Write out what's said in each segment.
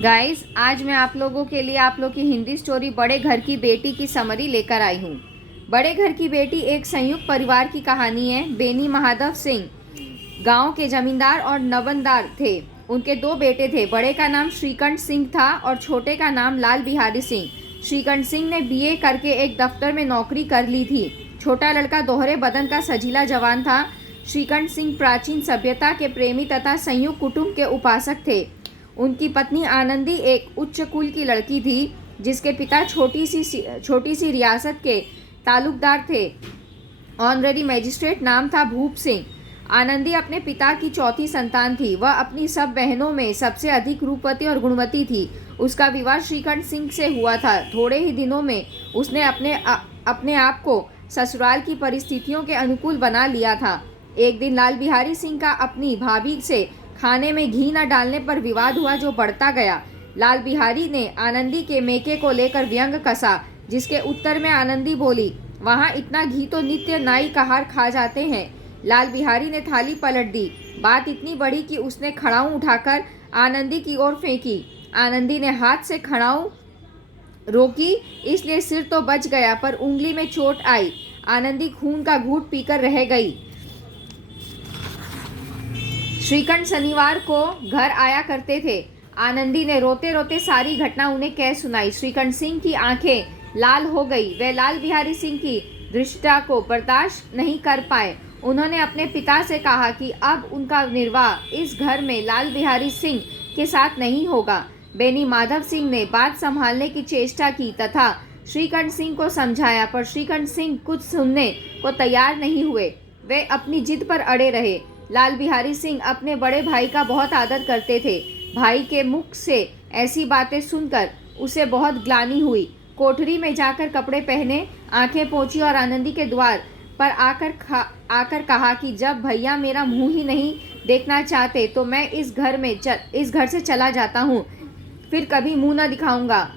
Guys, आज मैं आप लोगों के लिए आप लोग की हिंदी स्टोरी बड़े घर की बेटी की समरी लेकर आई हूँ। बड़े घर की बेटी एक संयुक्त परिवार की कहानी है। बेनी महादेव सिंह गांव के जमींदार और नवनदार थे। उनके दो बेटे थे। बड़े का नाम श्रीकंठ सिंह था और छोटे का नाम लाल बिहारी सिंह। श्रीकंठ सिंह ने बीए करके एक दफ्तर में नौकरी कर ली थी। छोटा लड़का दोहरे बदन का सजीला जवान था। श्रीकंठ सिंह प्राचीन सभ्यता के प्रेमी तथा संयुक्त कुटुंब के उपासक थे। उनकी पत्नी आनंदी एक उच्च कुल की लड़की थी, जिसके पिता छोटी सी रियासत के तालुकदार थे। ऑनरेरी मजिस्ट्रेट नाम था भूप सिंह। आनंदी अपने पिता की चौथी संतान थी। वह अपनी सब बहनों में सबसे अधिक रूपवती और गुणवती थी। उसका विवाह श्रीकंठ सिंह से हुआ था। थोड़े ही दिनों में उसने अपने आप को ससुराल की परिस्थितियों के अनुकूल बना लिया था। एक दिन लाल बिहारी सिंह का अपनी भाभी से खाने में घी न डालने पर विवाद हुआ, जो बढ़ता गया। लाल बिहारी ने आनंदी के मेके को लेकर व्यंग कसा, जिसके उत्तर में आनंदी बोली, वहाँ इतना घी तो नित्य नाई कहार खा जाते हैं। लाल बिहारी ने थाली पलट दी। बात इतनी बड़ी कि उसने खड़ाऊ उठाकर आनंदी की ओर फेंकी। आनंदी ने हाथ से खड़ाऊ रोकी, इसलिए सिर तो बच गया, पर उंगली में चोट आई। आनंदी खून का घूंट पीकर रह गई। श्रीकंठ शनिवार को घर आया करते थे। आनंदी ने रोते रोते सारी घटना उन्हें कह सुनाई। श्रीकंठ सिंह की आंखें लाल हो गई। वे लाल बिहारी सिंह की दृष्टता को बर्दाश्त नहीं कर पाए। उन्होंने अपने पिता से कहा कि अब उनका निर्वाह इस घर में लाल बिहारी सिंह के साथ नहीं होगा। बेनी माधव सिंह ने बात संभालने की चेष्टा की तथा श्रीकंठ सिंह को समझाया, पर श्रीकंठ सिंह कुछ सुनने को तैयार नहीं हुए। वे अपनी जिद पर अड़े रहे। लाल बिहारी सिंह अपने बड़े भाई का बहुत आदर करते थे। भाई के मुख से ऐसी बातें सुनकर उसे बहुत ग्लानि हुई। कोठरी में जाकर कपड़े पहने, आंखें पोंछी और आनंदी के द्वार पर आकर कहा कि जब भैया मेरा मुंह ही नहीं देखना चाहते तो मैं इस घर से चला जाता हूँ। फिर कभी मुंह न दिखाऊंगा।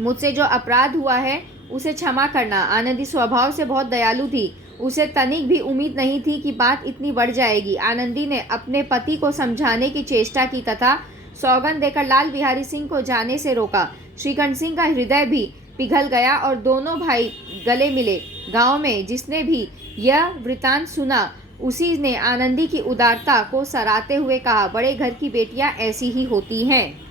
मुझसे जो अपराध हुआ है उसे क्षमा करना। आनंदी स्वभाव से बहुत दयालु थी। उसे तनिक भी उम्मीद नहीं थी कि बात इतनी बढ़ जाएगी। आनंदी ने अपने पति को समझाने की चेष्टा की तथा सौगंध देकर लाल बिहारी सिंह को जाने से रोका। श्रीकंठ सिंह का हृदय भी पिघल गया और दोनों भाई गले मिले। गांव में जिसने भी यह वृतांत सुना, उसी ने आनंदी की उदारता को सराहते हुए कहा, बड़े घर की बेटियां ऐसी ही होती हैं।